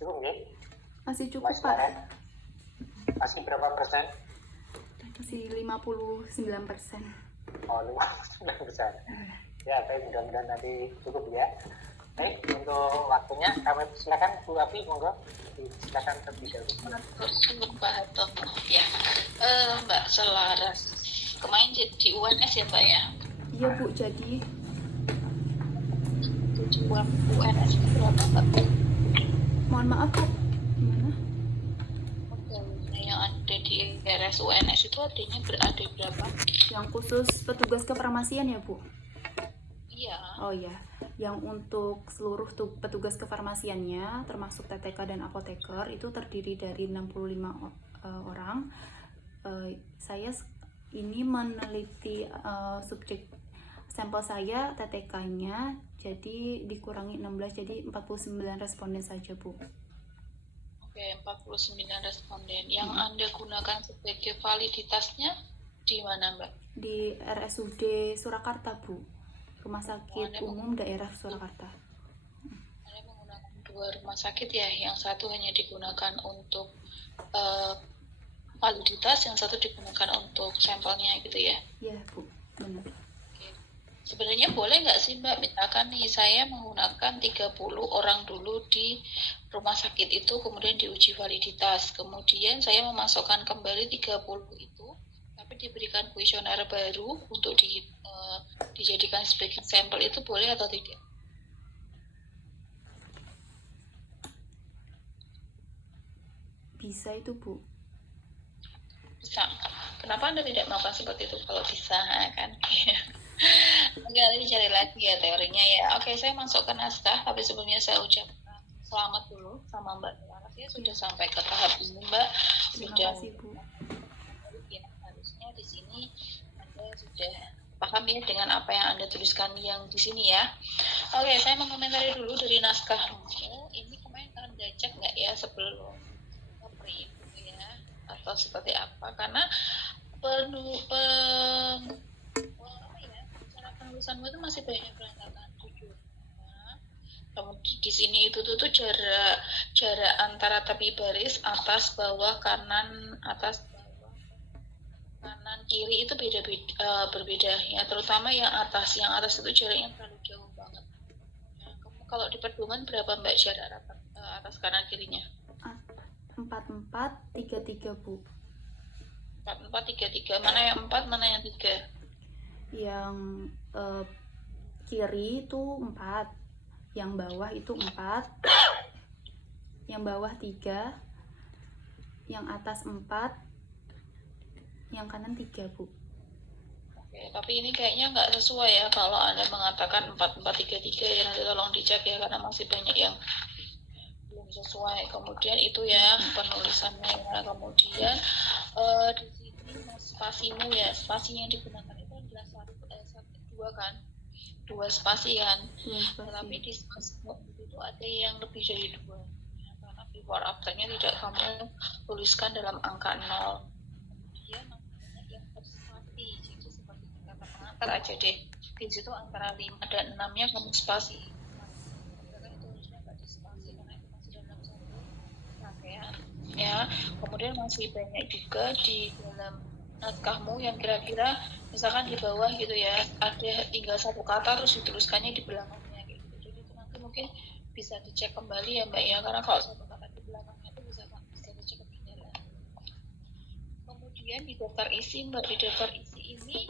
Cukup nggih? Masih cukup, Mas Pak. Maret. Masih berapa persen? Masih 59%. Oh, 59%. Ya, baik, mudah-mudahan nanti cukup ya. Baik, untuk waktunya kami silakan Bu Api, monggo. Silakan terlebih dahulu. Pak Hato. Ya, Mbak Selaras. Kemarin jadi UNS ya, Mbak ya? Iya, Bu, jadi UNS itu berapa, Mbak? mohon maaf, Pak. Gimana? Yang ada di RS UNS itu artinya berada berapa? Yang khusus petugas kefarmasian ya, Bu? Iya. Oh ya, yang untuk seluruh petugas kefarmasiannya termasuk TTK dan apoteker itu terdiri dari 65 orang. Saya ini meneliti subjek sampel saya TTK-nya, jadi dikurangi 16, jadi 49 responden saja, Bu. Oke, 49 responden. Yang Anda gunakan sebagai validitasnya di mana, Mbak? Di RSUD Surakarta, Bu. Rumah Sakit Umum Daerah Surakarta. Anda menggunakan 2 rumah sakit ya, yang satu hanya digunakan untuk validitas, yang satu digunakan untuk sampelnya gitu ya? Iya, Bu, benar. Sebenarnya boleh nggak sih Mbak, misalkan nih saya menggunakan 30 orang dulu di rumah sakit itu, kemudian diuji validitas, kemudian saya memasukkan kembali 30 itu, tapi diberikan kuesioner baru untuk dijadikan sebagai sampel, itu boleh atau tidak? Bisa itu, Bu. Bisa. Kenapa Anda tidak melakukan seperti itu kalau bisa, kan? Oke, nanti cari lagi ya teorinya ya. Oke, saya masuk ke naskah, tapi sebelumnya saya ucapkan selamat dulu sama Mbak Selaras ya, sudah sampai ke tahap ini Mbak. Terima kasih, Bu. Ya, harusnya di sini Anda sudah paham ya dengan apa yang Anda tuliskan yang di sini ya. Oke, saya mengomentari dulu dari naskah. Ini kemarin Anda cek nggak ya sebelum print ya, atau seperti apa? Karena penulisanmu itu masih banyak berantakan, jujur. Kemudian di sini itu tuh jarak antara tepi baris atas bawah kanan atas bawah kanan kiri itu berbeda ya, terutama yang atas itu jaraknya terlalu jauh banget. Nah, kamu kalau di pedoman berapa Mbak jarak atas kanan kirinya? 4433, Bu. 4433. Mana yang 4, mana yang 3? Yang kiri itu 4, yang bawah itu 4, yang bawah 3, yang atas 4, yang kanan 3, Bu. Oke, tapi ini kayaknya nggak sesuai ya kalau Anda mengatakan 4433 ya, nanti tolong dicek ya, karena masih banyak yang belum sesuai. Kemudian itu ya penulisannya ya. Kemudian di sini spasimu ya, spasi yang digunakan itu adalah 2 kan, 2 spasi kan. Tapi di spasimu itu ada yang lebih dari 2 ya, karena before afternya tidak kamu tuliskan dalam angka 0. Kemudian namanya yang berspasi, jadi seperti kata pengantar aja deh, di situ antara 5 dan 6 nya kamu spasi. Ya, kemudian masih banyak juga di dalam naskahmu yang kira-kira misalkan di bawah gitu ya, ada tinggal 1 kata terus dituliskannya di belakangnya gitu. Jadi itu nanti mungkin bisa dicek kembali ya Mbak ya, karena kalau 1 kata di belakangnya itu bisa dicek kembali. Kemudian di daftar isi Mbak, di daftar isi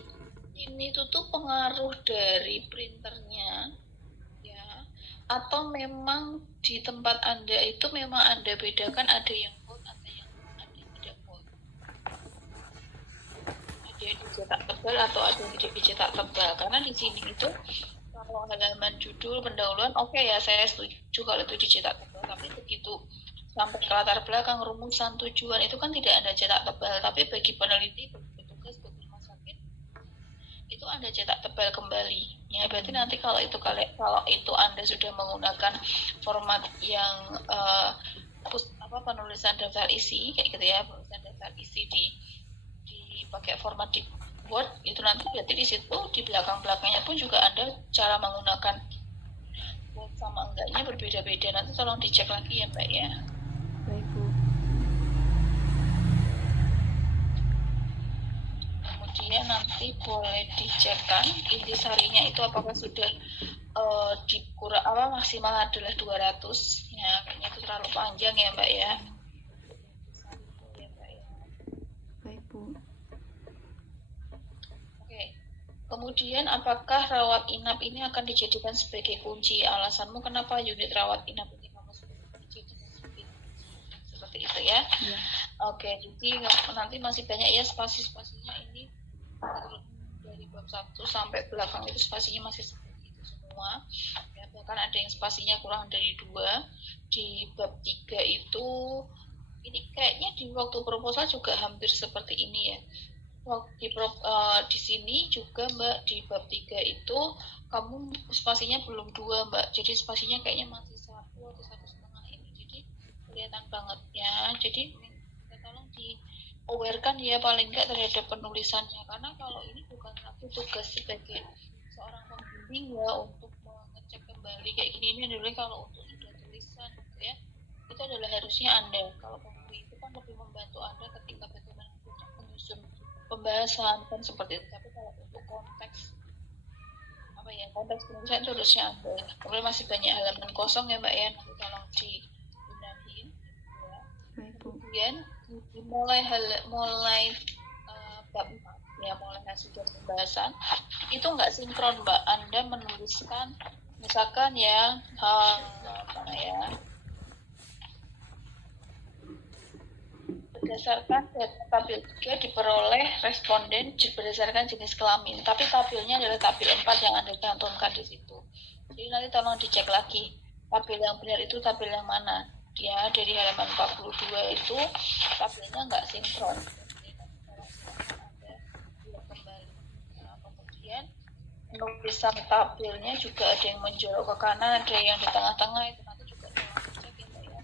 ini tuh pengaruh dari printernya ya, atau memang di tempat Anda itu memang Anda bedakan ada yang dia dicetak tebal atau ada yang tidak dicetak tebal, karena di sini itu kalau halaman judul pendahuluan oke ya, saya setuju kalau itu dicetak tebal, tapi begitu sampai ke latar belakang rumusan tujuan itu kan tidak ada cetak tebal, tapi bagi peneliti, bagi petugas, bagi rumah sakit itu Anda cetak tebal kembali ya. Berarti nanti kalau itu Anda sudah menggunakan format yang penulisan daftar isi kayak gitu ya, penulisan daftar isi pakai format di Word itu, nanti berarti di situ di belakangnya pun juga ada cara menggunakan sama enggaknya berbeda-beda. Nanti tolong dicek lagi ya Mbak ya. Baik Bu. Kemudian nanti boleh dicekkan intisarinya itu apakah sudah dikurang maksimal adalah 200 ya, kayaknya itu terlalu panjang ya Mbak ya. Baik Bu. Oke. Kemudian apakah rawat inap ini akan dijadikan sebagai kunci? Alasanmu kenapa unit rawat inap ini kamu dijadikan sebagai kunci? Seperti itu ya. Iya. Oke, jadi nanti masih banyak ya spasi-spasinya ini dari bab 1 sampai belakang itu spasinya masih seperti itu semua ya, bahkan ada yang spasinya kurang dari 2. Di bab 3 itu ini kayaknya di waktu proposal juga hampir seperti ini ya. Di sini juga Mbak di bab 3 itu kamu spasinya belum 2 Mbak, jadi spasinya kayaknya masih 1 atau 1,5 ini, jadi kelihatan banget ya. Jadi tolong di-awarekan ya paling nggak terhadap penulisannya, karena kalau ini bukan lagi tugas sebagai seorang pembimbing ya untuk mengecek kembali kayak gini. Ini adalah kalau untuk sudah tulisan gitu ya, itu adalah harusnya Anda kalau pembimbing itu kan lebih membantu Anda ketika bagaimana menyusun pembahasan kan seperti itu. Tapi kalau untuk konteks konteks penulisan itu harusnya Anda. Kemudian masih banyak halaman kosong ya Mbak ya, nanti tolong digunain ya. Kemudian mulai bab 4 ya, mulai hasil dari pembahasan itu nggak sinkron Mbak. Anda menuliskan misalkan ya berdasarkan data tabel 3 diperoleh responden berdasarkan jenis kelamin, tapi tabelnya adalah tabel 4 yang Anda cantumkan di situ. Jadi nanti tolong dicek lagi tabel yang benar itu tabel yang mana ya. Dari halaman 42 itu tabelnya nggak sinkron. Kemudian penulisan tabelnya juga ada yang menjorok ke kanan, ada yang di tengah-tengah, itu nanti juga tolong dicek ya Mbak ya.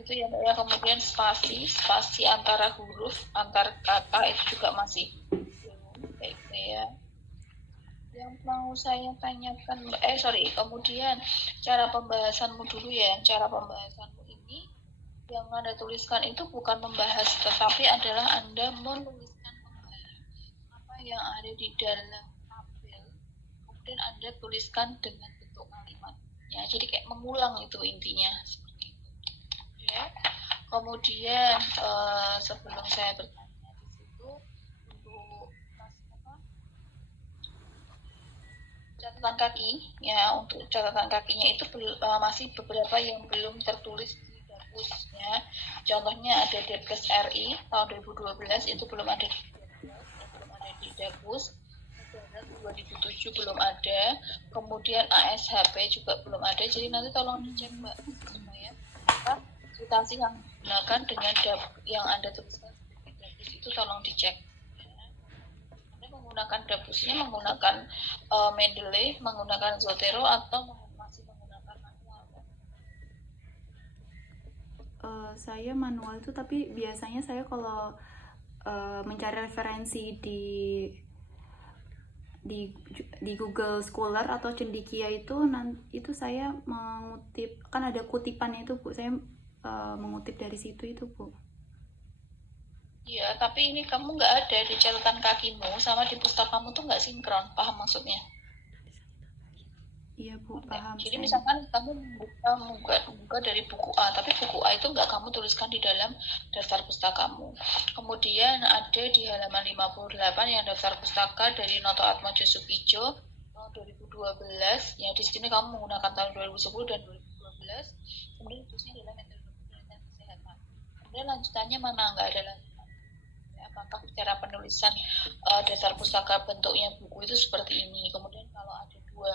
Itu ya Mbak ya. Kemudian spasi antara huruf, antar kata itu juga masih belum kayak gitu ya. Yang mau saya tanyakan kemudian cara pembahasanmu dulu ya. Cara pembahasanmu ini yang Anda tuliskan itu bukan membahas, tetapi adalah Anda menuliskan kembali apa yang ada di dalam tabel, kemudian Anda tuliskan dengan bentuk kalimat ya. Jadi kayak mengulang itu intinya seperti itu ya. Kemudian sebelum saya bertanya di situ, untuk catatan kaki ya, untuk catatan kakinya itu masih beberapa yang belum tertulis di Dapus ya. Contohnya ada Depkes RI tahun 2012 itu belum ada di Dapus. 2007 belum ada. Kemudian ASHP juga belum ada. Jadi nanti tolong dicek Mbak supaya citasi yang digunakan dengan yang Anda tuliskan sebagai Dapus itu tolong dicek. Menggunakan Dapusnya menggunakan Mendeley, menggunakan Zotero, atau masih menggunakan manual? Saya manual itu, tapi biasanya saya kalau mencari referensi di Google Scholar atau Cendekia itu saya mengutip, kan ada kutipannya itu Bu, saya mengutip dari situ itu Bu. Iya, tapi ini kamu nggak ada di catatan kakimu sama di pustakamu tuh nggak sinkron, paham maksudnya? Iya Bu, paham. Jadi misalkan kamu buka dari buku A, tapi buku A itu nggak kamu tuliskan di dalam daftar pustakamu. Kemudian ada di halaman 58 yang daftar pustaka dari Noto Atmojo Sukijo tahun 2012. Ya di sini kamu menggunakan tahun 2010 dan 2012. Kemudian tulisnya adalah metode penelitian kesehatan. Kemudian lanjutannya mana? Nggak ada lanjutan. Apakah cara penulisan dasar pustaka bentuknya buku itu seperti ini. Kemudian kalau ada dua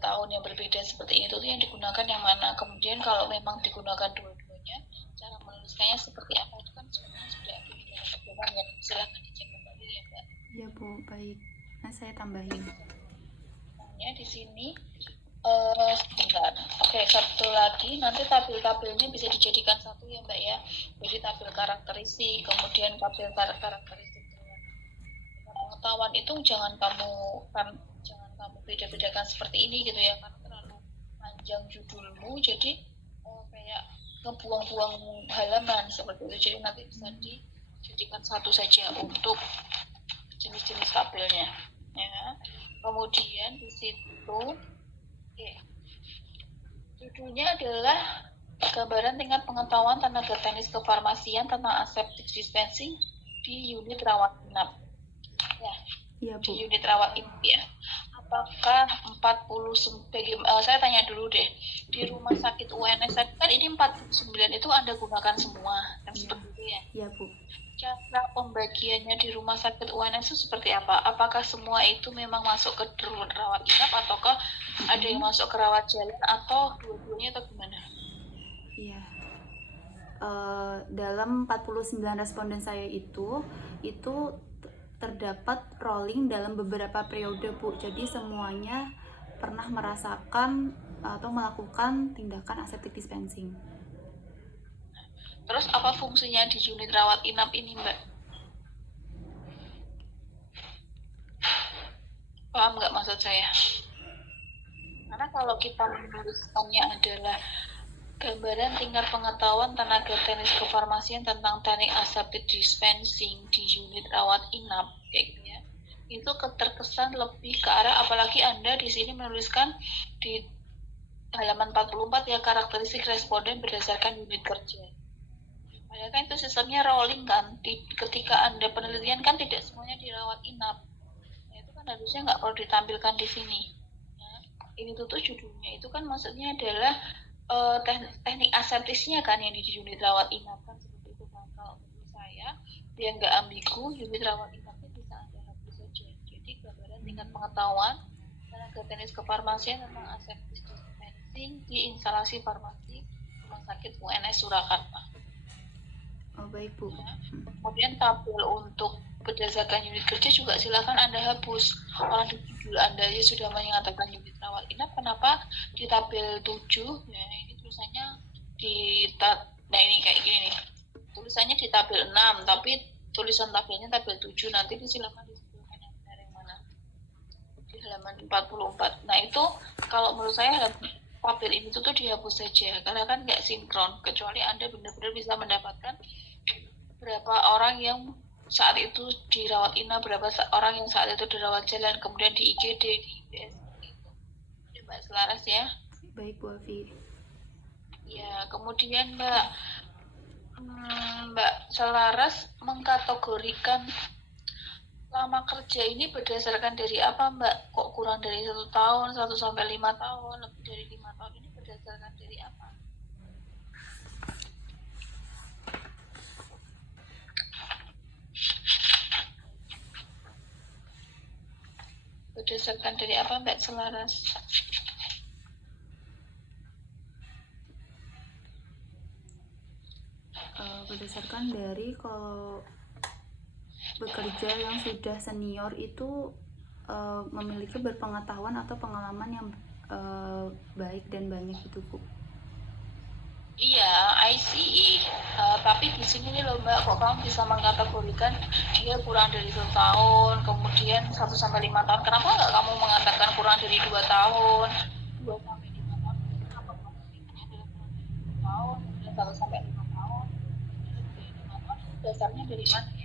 tahun yang berbeda seperti ini, itu yang digunakan yang mana. Kemudian kalau memang digunakan dua-duanya, cara menuliskannya seperti apa itu kan sebenarnya sudah ada di dalam pedoman ya. Silahkan dicek kembali ya Mbak. Iya Bu, baik. Nah saya tambahin. Nah di sini sebentar. Oke, satu lagi, nanti tabel-tabelnya bisa dijadikan satu ya Mbak ya. Jadi tabel karakteristik, kemudian tabel karakteristik pengetahuan itu jangan kamu beda-bedakan seperti ini gitu ya, karena terlalu panjang judulmu jadi kayak ngebuang-buang halaman seperti itu. Jadi nanti bisa dijadikan satu saja untuk jenis-jenis tabelnya ya. Kemudian di situ judulnya adalah gambaran tingkat pengetahuan tenaga teknis kefarmasian tentang aseptic dispensing di unit rawat inap ya. Iya, Bu. Di unit rawat inap ya. Apakah 40 saya tanya dulu deh, di rumah sakit UNS kan ini 49 itu Anda gunakan semua kan seperti itu ya? Iya, Bu. Cara pembagiannya di rumah sakit UNS itu seperti apa? Apakah semua itu memang masuk ke rawat inap ataukah ada yang masuk ke rawat jalan atau dua-duanya atau gimana? Iya. Dalam 49 responden saya itu terdapat rolling dalam beberapa periode, Bu. Jadi semuanya pernah merasakan atau melakukan tindakan aseptic dispensing. Terus apa fungsinya di unit rawat inap ini, Mbak? Paham nggak maksud saya? Karena kalau kita menuliskannya adalah gambaran tingkat pengetahuan tenaga teknis kefarmasian tentang teknik aseptic dispensing di unit rawat inap, kayak gitu ya. Itu terkesan lebih ke arah, apalagi Anda di sini menuliskan di halaman 44 ya, karakteristik responden berdasarkan unit kerja. Padahal kan itu sistemnya rolling kan. Ketika Anda penelitian kan tidak semuanya dirawat inap. Nah, itu kan harusnya nggak perlu ditampilkan di sini. Ya, ini tuh judulnya itu kan maksudnya adalah teknik aseptisnya kan yang di unit rawat inap kan seperti itu kan. Kalau menurut saya biar nggak ambigu, unit rawat inapnya bisa Anda hapus saja. Jadi gambaran tingkat pengetahuan tenaga teknis kefarmasian tentang aseptis dispensing di instalasi farmasi Rumah Sakit UNS Surakarta. Oh, baik, Bu. Ya. Kemudian tabel untuk berdasarkan unit kerja juga silakan Anda hapus. Orang di judul Anda ya sudah menyatakan unit rawat inap, kenapa di tabel 7 ya ini tulisannya nah ini kayak gini nih. Tulisannya di tabel 6 tapi tulisan tabelnya tabel 7, nanti silakan disebutkan yang benar yang mana. Di halaman 44. Nah, itu kalau menurut saya tabel ini tuh dihapus saja karena kan nggak sinkron, kecuali Anda benar-benar bisa mendapatkan berapa orang yang saat itu dirawat inap, berapa orang yang saat itu dirawat jalan, kemudian di IGD, di IBS itu. Ya, Mbak selaras ya. Baik, Bu Afi. Ya, kemudian Mbak selaras mengkategorikan lama kerja ini berdasarkan dari apa, Mbak? Kok kurang dari 1 tahun, 1 sampai 5 tahun, lebih dari 5 tahun ini berdasarkan dari apa? Berdasarkan dari apa, Mbak selaras? Berdasarkan dari kalau bekerja yang sudah senior itu memiliki berpengetahuan atau pengalaman yang baik dan banyak itu, Bu. Iya, I see. Tapi di sini nih loh Mbak, kok kamu bisa mengkategorikan dia kurang dari 1 tahun, kemudian 1 sampai 5 tahun. Kenapa nggak kamu mengatakan kurang dari 2 tahun, 2 sampai 5 tahun? Kenapa kamu adalah kurang dari 2 tahun, kemudian 1 sampai 5 tahun, lebih dari 5 tahun, itu dasarnya dari mana ya?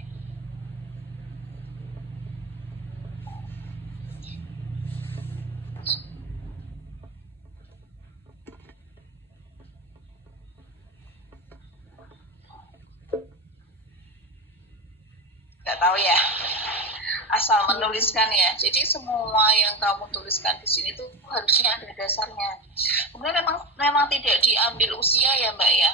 Nggak tahu ya, asal menuliskan ya. Jadi semua yang kamu tuliskan di sini tuh harusnya ada dasarnya. Kemudian memang tidak diambil usia ya Mbak ya.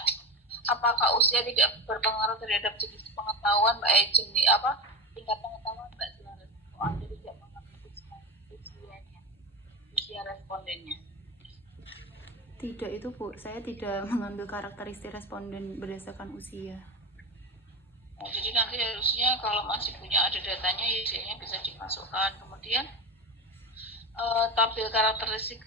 Apakah usia tidak berpengaruh terhadap jenis pengetahuan Mbak? Tingkat pengetahuan Mbak selaras? Anda tidak mengambil usianya, usia respondennya? Tidak itu, Bu. Saya tidak mengambil karakteristik responden berdasarkan usia. Nah, jadi nanti harusnya kalau masih punya ada datanya ya isinya bisa dimasukkan. Kemudian tabel karakteristik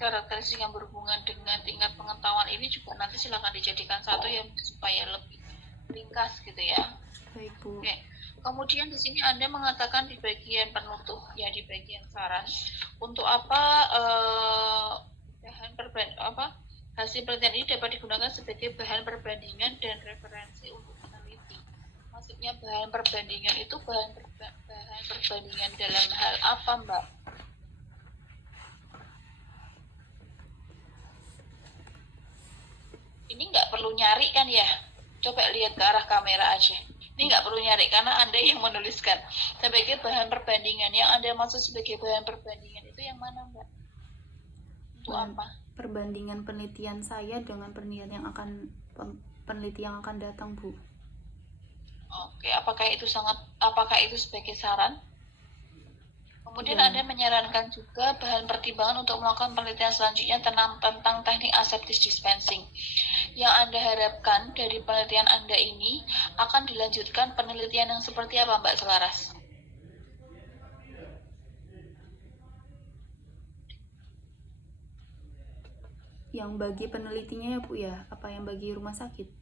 yang berhubungan dengan tingkat pengetahuan ini juga nanti silakan dijadikan satu yang supaya lebih ringkas gitu ya. Baik, Bu. Oke. Kemudian di sini Anda mengatakan di bagian penutup, ya di bagian saran, untuk apa hasil penelitian ini dapat digunakan sebagai bahan perbandingan dan referensi untuk peneliti. Maksudnya bahan perbandingan itu bahan perbandingan dalam hal apa, Mbak? Ini nggak perlu nyari kan ya? Coba lihat ke arah kamera aja. Ini nggak perlu nyari karena Anda yang menuliskan sebagai bahan perbandingan. Yang Anda maksud sebagai bahan perbandingan itu yang mana, Mbak? Untuk apa? Perbandingan penelitian saya dengan penelitian yang akan datang, Bu. Oke, apakah itu sebagai saran? Kemudian Ya. Anda menyarankan juga bahan pertimbangan untuk melakukan penelitian selanjutnya tentang teknik aseptis dispensing. Yang Anda harapkan dari penelitian Anda ini akan dilanjutkan penelitian yang seperti apa, Mbak Selaras? Yang bagi penelitinya ya, Bu ya? Apa yang bagi rumah sakit?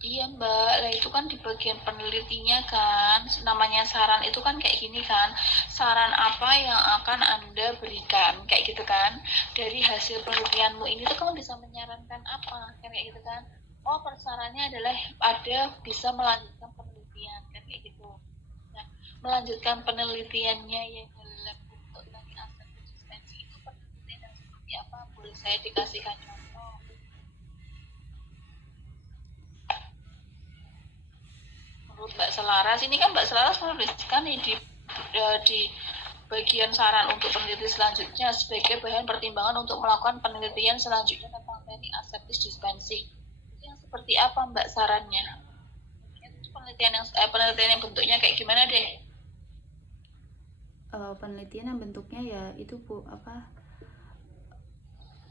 Iya Mbak, lah itu kan di bagian penelitinya kan, namanya saran itu kan kayak gini kan, saran apa yang akan Anda berikan, kayak gitu kan, dari hasil penelitianmu ini tuh kamu bisa menyarankan apa, kayak gitu kan, oh persarannya adalah ada bisa melanjutkan penelitian, kan kayak gitu. Nah, melanjutkan penelitiannya yang dalam bentuk dari aset resistensi itu penelitian yang seperti apa, boleh saya dikasihkan contoh? Menurut Mbak Selaras, ini kan Mbak Selaras menuliskan di bagian saran untuk peneliti selanjutnya sebagai bahan pertimbangan untuk melakukan penelitian selanjutnya tentang teknik aseptis dispensing. Itu yang seperti apa Mbak sarannya? Itu penelitian yang bentuknya kayak gimana deh? Penelitian yang bentuknya ya itu, Bu,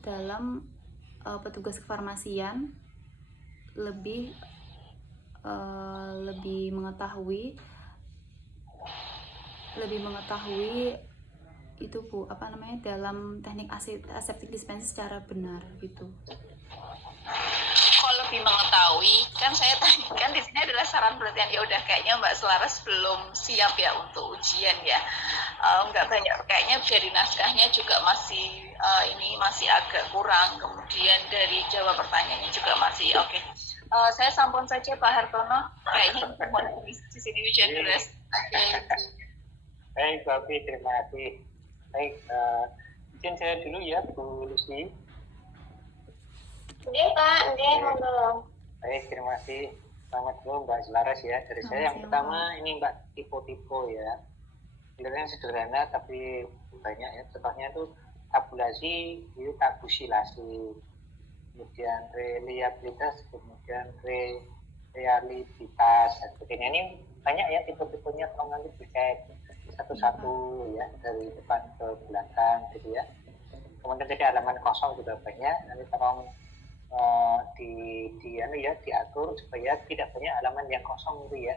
dalam petugas kefarmasian lebih mengetahui itu, Bu, dalam teknik aseptik dispensing secara benar gitu. Kok lebih mengetahui? Kan saya tanya kan di sini adalah saran penelitian, ya udah kayaknya Mbak Selaras belum siap ya untuk ujian ya. Nggak banyak, kayaknya dari naskahnya juga masih masih agak kurang. Kemudian dari jawab pertanyaannya juga masih oke. Saya sambung saja Pak Hartono, kayaknya mau di sini ujian deras. Oke. Baik, Bu Api, terima kasih. Baik, izin saya dulu ya, Bu Lucy. Oke Pak, oke, monggo. Baik, terima kasih. Selamat dulu Mbak Selaras ya. Dari saya yang pertama ini Mbak tipe-tipe ya. Sebenarnya sederhana tapi banyak ya. Contohnya itu tabulasi, itu tabusilasi. Kemudian reliabilitas, kemudian realitas, dan sebagainya. Ini banyak ya tipe-tipenya, tolong nanti dicek satu-satu ya dari depan ke belakang gitu ya. Kemudian jadi halaman kosong juga banyak, nanti tolong diatur supaya tidak banyak halaman yang kosong gitu ya.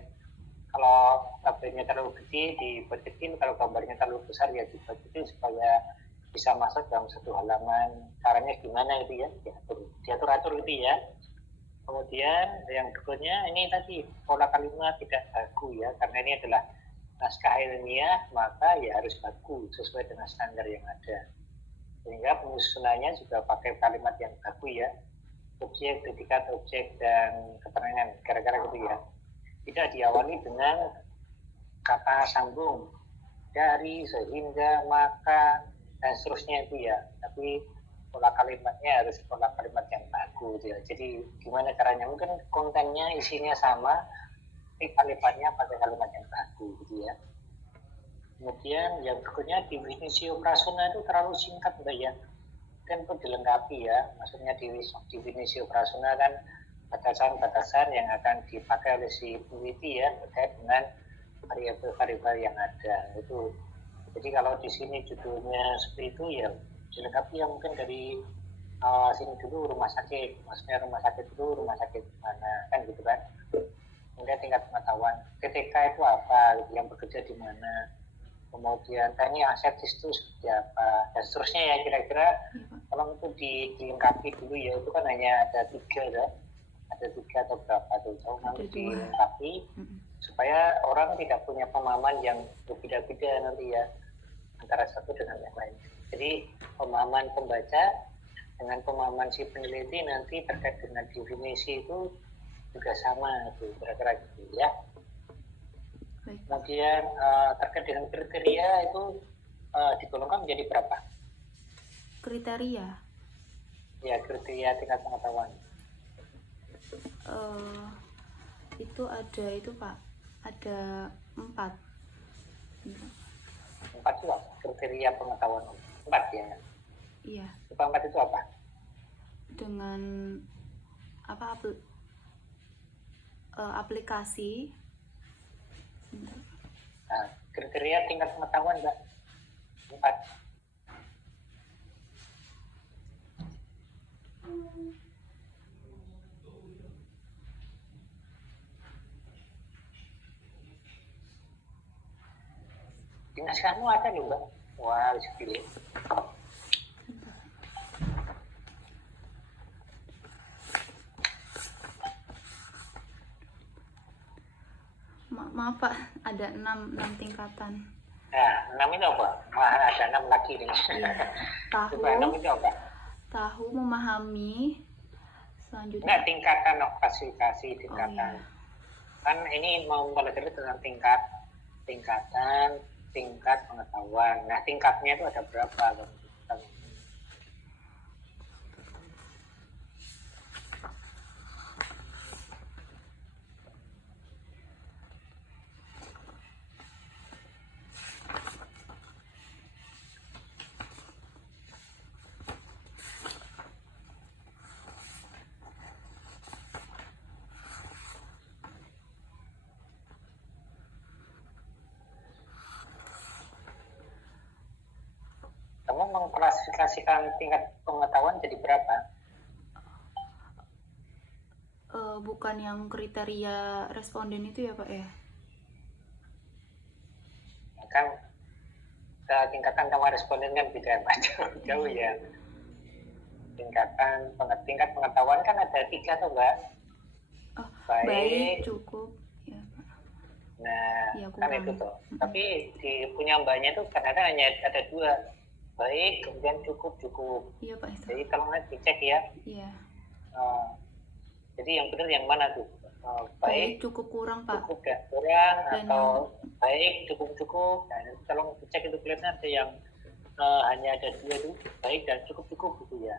Kalau tabelnya terlalu gede dibuat kecil, kalau gambarnya terlalu besar ya dibuat kecil supaya bisa masuk dalam satu halaman. Caranya gimana itu ya, diatur gitu ya. Kemudian yang berikutnya ini tadi pola kalimat tidak baku ya, karena ini adalah naskah ilmiah, maka ya harus baku sesuai dengan standar yang ada. Sehingga penyusunannya juga pakai kalimat yang baku ya, subjek, predikat, objek, dan keterangan, kira-kira gitu ya. Tidak diawali dengan kata sambung, dari, sehingga, maka, dan seterusnya itu ya. Tapi pola kalimatnya harus pola kalimat yang baku gitu ya. Jadi gimana caranya? Mungkin kontennya, isinya sama, tapi kalimatnya pakai kalimat yang baku gitu ya. Kemudian yang berikutnya definisi operasional itu terlalu singkat Mbak ya. Kan itu dilengkapi ya, maksudnya definisi operasional kan batasan-batasan yang akan dipakai oleh si peneliti ya terkait dengan variabel-variabel yang ada itu. Jadi kalau di sini judulnya seperti itu ya dilengkapi ya, mungkin dari sini dulu rumah sakit, maksudnya rumah sakit dulu, rumah sakit mana kan gitu kan. Kemudian tingkat pengetahuan TTK itu apa, gitu, yang bekerja di mana, kemudian teknik aseptis itu seperti apa, dan seterusnya ya. Kira-kira kalau itu dilengkapi dulu ya, itu kan hanya ada 3 ya, ada 3 atau berapa tuh, nanti dilengkapi supaya orang tidak punya pemahaman yang berbeda-beda nanti ya antara satu dengan yang lain. Jadi pemahaman pembaca dengan pemahaman si peneliti nanti terkait dengan definisi itu juga sama itu kira-kira gitu ya. Baik. Kemudian terkait dengan kriteria itu digolongkan menjadi berapa? Kriteria Ya, kriteria tingkat pengetahuan. itu ada itu Pak, ada 4. 4 itu apa? Kriteria pengetahuan 4 ya. Iya, 4 itu apa? dengan apa aplikasi. Nah, kriteria tingkat pengetahuan Mbak 4. Di naskahmu ada loh Mbak. Wah, bisa pilih. Maaf Pak, ada 6 tingkatan. Nah, 6 itu apa? Wah, ada 6 lagi nih. Iya. Tahu, Coba 6 itu apa? tahu, memahami, selanjutnya. Enggak, tingkatan klasifikasi tingkatan. Oh, iya. Kan ini mau mempelajari tentang tingkatan tingkat pengetahuan. Nah, tingkatnya itu ada berapa? Kamu mengklasifikasikan tingkat pengetahuan jadi berapa? Bukan yang kriteria responden itu ya Pak ya? Kan tingkatan sama responden kan beda jauh ya. Tingkat pengetahuan kan ada 3 tuh Mbak. Oh, Baik. baik, cukup ya Pak. Nah, Ya, kan kurang. itu tuh. Tapi di punya Mbaknya tuh kadang-kadang hanya ada 2. Baik, kemudian cukup. Iya Pak itu. Jadi tolong dicek ya. Iya. Jadi yang benar yang mana tuh? Baik, Baik, cukup, kurang Pak. cukup dan kurang, Dan atau baik, cukup. Nah, nanti tolong dicek itu kelihatan ada yang hanya ada 2 tuh, baik dan cukup gitu ya.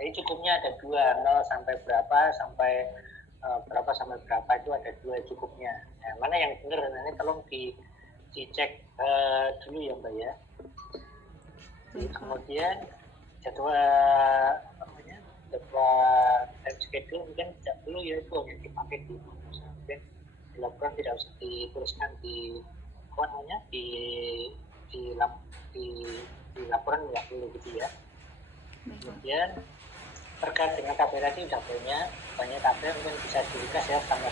Jadi cukupnya ada 2, 0 sampai berapa sampai berapa itu ada 2 cukupnya. Nah, mana yang benar? Nanti tolong dicek dulu ya Mbak ya. baik, Pak. Kemudian jadwal time schedule mungkin tidak perlu ya, itu hanya dipakai di mungkin dilakukan, tidak usah dituliskan di laporan nggak perlu gitu ya. Baik, Pak. Kemudian terkait dengan tabel tadi udah banyak tabel, mungkin bisa dilihat ya sama